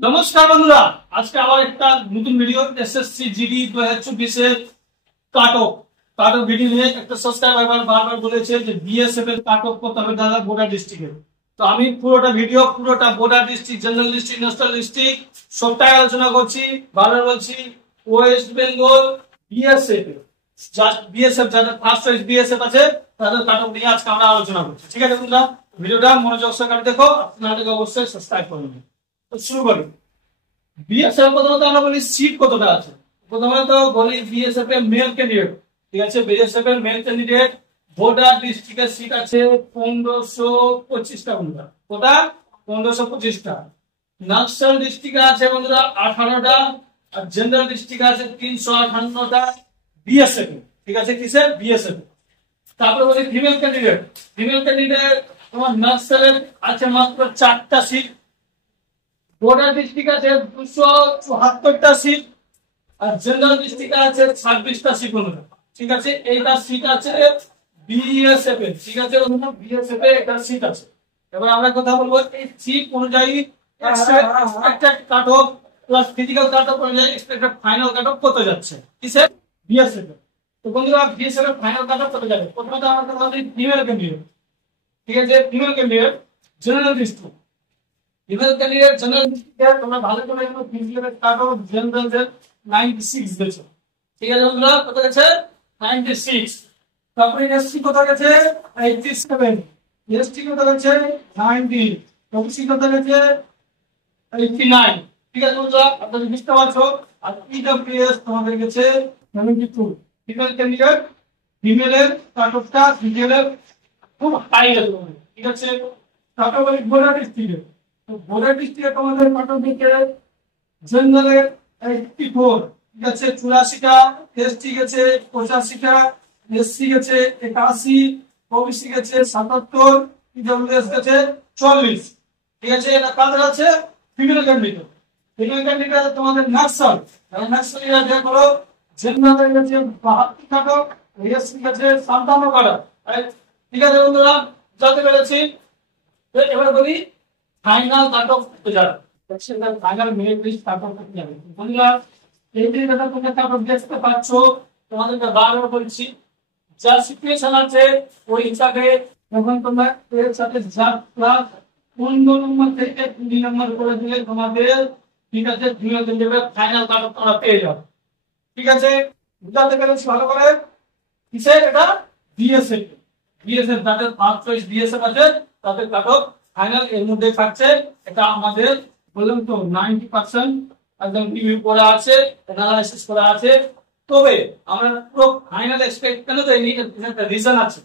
নমস্কার বন্ধুরা, আজকে আবার একটা নতুন ভিডিও এসএসসি জিডি 2024 এর কাট অফ ভিডিও নিয়ে একটা সাবস্ক্রাইবার বারবার বলেছে যে বিএসএফ এর কাট অফ কত হবে দাদা বর্ডার ডিস্ট্রিক্টে। তো আমি পুরোটা border district, general district, national district সবটাই আলোচনা করছি। বারবার বলছি West Bengal BSF, just BSF যাদের ফার্স্ট চয়েস বিএসএফ আছে তাদের কাট অফ নিয়ে আজকে আমরা আলোচনা করছি। ঠিক আছে বন্ধুরা, ভিডিওটা মনোযোগ সহকারে দেখো, আপনাদেরকে অবশ্যই সাবস্ক্রাইব করে নেবেন। তো শুরু করি। বিএসএফ প্রথমত আমরা বলি সিট কতটা আছে। প্রথমত বলি বিএসএফ এর মেল ক্যান্ডিডেট, ঠিক আছে, বিএসএফ এর মেল ক্যান্ডিডেট বর্ডার ডিস্ট্রিক্টের সিট আছে 1525টা বন্ধুরা। কোটা 1525টা। নকশাল ডিস্ট্রিক্টে আছে বন্ধুরা 18টা, আর জেনারেল ডিস্ট্রিক্টে আছে 358টা বিএসএফ, ঠিক আছে, কিসে বিএসএফ। তারপরে বলি ফিমেল ক্যান্ডিডেট তোমার নকশালের আছে মাত্র 4টা সিট, বর্ডার ডিস্ট্রিক্ট আছে 274টা সিট, আর জেনারেল ডিস্ট্রিক্ট আছে 26টা সিট বন্ধুরা। ঠিক আছে, এইটা সিট আছে বিএসএফ এর, ঠিক আছে বন্ধুরা, বিএসএফ এর একটা সিট আছে। এবার আমরা কথা বলবো এই সিট অনুযায়ী expected cut off plus physical cut off অনুযায়ী এক্সপেক্টেড ফাইনাল কাট অফ কত যাচ্ছে কিসে বিএসএফ এর। তো বন্ধুরা বিএসএফ এর ফাইনাল কাট অফ কত যাবে? প্রথমত আমরা কথা বলি ফিমেল ক্যান্ডিডেট, ঠিক আছে, female candidate general district, female candidate general ডিস্ট্রিক্টে তোমরা ভালো করে জানো ফিজিক্যাল কাট অফ জেনারেল এর 96 গেছে, ঠিক আছে বন্ধুরা, কত গেছে 96। তারপরে এসসি কত গেছে 87, এসটি কত গেছে 90, ওবিসি কত গেছে 89, ঠিক আছে বন্ধুরা, আপনারা বুঝতে পারছো। আর ইডব্লিউএস তোমাদের গেছে 72। ফিমেল ক্যান্ডিডেট, ফিমেলের কাট অফটা ফিজিক্যালের খুব হাই আছে, ঠিক আছে। তারপরে বর্ডার ডিস্ট্রিক্টে, তো বর্ডার ডিস্ট্রিক্টে তোমাদের কাট অফ দিকে জেনারেল 84, ঠিক আছে, 84টা, এসটি গেছে 85টা, এসসি গেছে 81, ওবিসি গেছে 77, ইডব্লিউএস গেছে 40, ঠিক আছে। এটা কাদের আছে? Female candidate. ফিমেল ক্যান্ডিডেট তোমাদের নকশাল, নকশালিরা যে করো জেনারেল গেছে 72 কাট অফ, এসসি গেছে 57 কাট অফ, ঠিক আছে বন্ধুরা, জানতে পেরেছি। তো এবার বলি ফাইনাল কাট অফ যারা sectional final merit list cut off করতে যাবে বন্ধুরা। এই যে কথা তোমরা কাট অফ দেখতে পাচ্ছো, তোমাদেরকে বারবার বলছি যা সিচুয়েশন আছে ওই হিসাবে যখন তোমরা এর সাথে যা প্লাস 15 নম্বর থেকে 2 নম্বর করে দিলে তোমাদের, ঠিক আছে, ফাইনাল কাট অফ তোমরা পেয়ে যাবে, ঠিক আছে। বুঝাতে পেরেছি ভালো করে? কিসের এটা? বিএসএফ। বিএসএফ যাদের ফার্স্ট চয়েস বিএসএফ আছে তাদের কাট অফ ফাইনাল এর মধ্যে থাকছে। এটা আমাদের বললাম তো 90% একদম রিভিউ করা আছে, অ্যানালাইসিস করা আছে। তবে আমরা পুরো ফাইনাল এক্সপেক্ট কেন দেইনি, একটা রিজন আছে।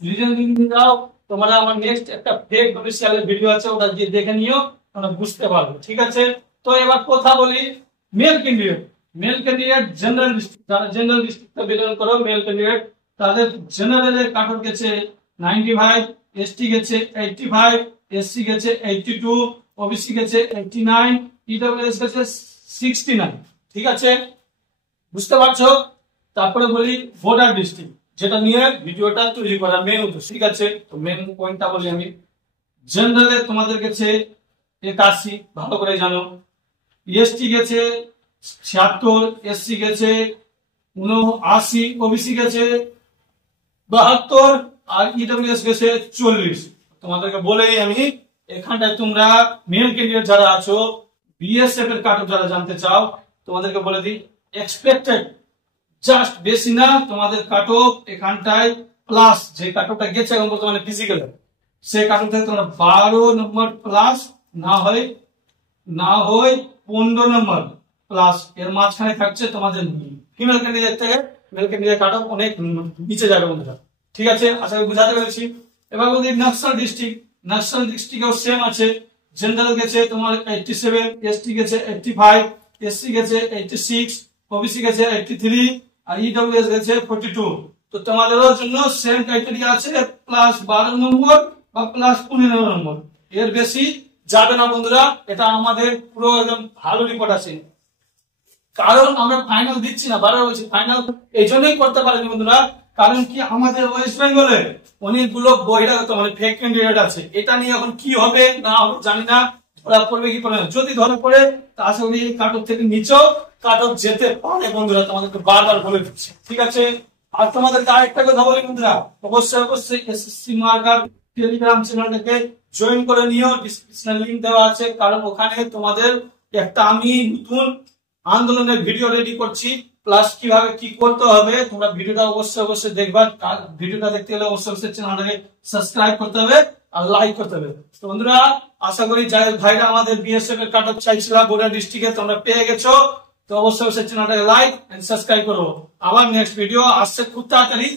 রিজন দাও তোমরা, আমার নেক্সট একটা ফেক অফিশিয়াল ভিডিও আছে, ওটা গিয়ে দেখে নিও, তোমরা বুঝতে পারবে, ঠিক আছে। তো এবার কথা বলি মেল ক্যান্ডিডেট জেনারেল ডিস্ট্রিক্ট, যারা জেনারেল ডিস্ট্রিক্টে বিলং করো মেল ক্যান্ডিডেট তাদের জেনারেলের কাট অফ গেছে 95, এসটি গেছে 85, এসসি গেছে 82, ওবিসি গেছে 89, ইডব্লিউএস গেছে 69, ঠিক আছে, বুঝতে পারছো। তারপরে বলি বর্ডার ডিস্ট্রিক্ট, যেটা নিয়ে ভিডিওটা তৈরি করা মেন উদ্দেশ্য, ঠিক আছে। তো মেন পয়েন্টটা বলি আমি। জেনারেলে তোমাদের গেছে 81, ভালো করে জানো, এসটি গেছে 76, এসসি গেছে 79, ওবিসি গেছে 72, আর ইডব্লিউএস গেছে 40। তোমাদেরকে বলেই আমি এখানটায় তোমরা মেল ক্যান্ডিডেট যারা আছো বিএসএফ এর কাট অফ যারা জানতে চাও তোমাদেরকে বলে দিই এক্সপেক্টেড জাস্ট বেশি না, তোমাদের কাট অফ এখানটায় প্লাস যে কাট অফটা গেছে এখন বর্তমানে ফিজিক্যাল সেই কাট অফ থেকে তোমরা 12 নম্বর প্লাস না হয় 15 নম্বর প্লাস, এর মাঝখানে থাকছে তোমাদের ফিমেল ক্যান্ডিডেট থেকে মেল ক্যান্ডিডেট কাট অফ অনেক নিচে যাবে বন্ধুরা, ঠিক আছে। আশা করি বুঝাতে পেরেছি। এবার বলি নকশাল ডিস্ট্রিক্টেও সেম আছে। জেনারেল গেছে তোমার 87, এসটি গেছে 85, এসসি গেছে 86, ওবিসি গেছে 83, আর ইডব্লিউএস গেছে 42। তো তোমাদেরও জন্য সেম ক্রাইটেরিয়া আছে, প্লাস 12 নম্বর বা প্লাস 15 নম্বর, এর বেশি যাবে না বন্ধুরা। এটা আমাদের পুরো একদম ভালো রিপোর্ট আছে, কারণ আমরা ফাইনাল দিচ্ছি না, বারবার বলছি ফাইনাল এই জন্যই করতে পারিনি বন্ধুরা, কারণ কি আমাদের ওয়েস্ট বেঙ্গলে অনেকগুলো বহিরাগত মানে ফেক ক্যান্ডিডেট আছে। এটা নিয়ে এখন কি হবে না হবে জানি না, ওরা পড়বে কি পড়বে না। যদি ধরা পড়ে তা আশা করি এই কাট অফ থেকে নিচেও কাট অফ যেতে পারে বন্ধুরা, তোমাদেরকে বারবার বলে দিচ্ছি, ঠিক আছে। আর তোমাদেরকে আরেকটা কথা বলি বন্ধুরা, অবশ্যই অবশ্যই এসএসসি মার্কার টেলিগ্রাম চ্যানেলটাকে জয়েন করে নিও, ডিসক্রিপশনে লিংক দেওয়া আছে, কারণ ওখানে তোমাদের একটা আমি নতুন আন্দোলনের ভিডিও রেডি করছি, প্লাস কিভাবে কি করতে হবে তোমরা ভিডিওটা অবশ্যই অবশ্যই দেখবা। ভিডিওটা দেখতে গেলে অবশ্যই অবশ্যই চ্যানেলটাকে সাবস্ক্রাইব করতে হবে আর লাইক করতে হবে। তো বন্ধুরা আশা করি যাই ভাইরা আমাদের বিএসএফ এর কাট অফ চাইছিল বগুড়া ডিস্ট্রিক্টে তোমরা পেয়ে গেছো, তো অবশ্যই অবশ্যই চ্যানেলটাকে লাইক এন্ড সাবস্ক্রাইব করো। আবার নেক্সট ভিডিও আসছে খুব তাড়াতাড়ি।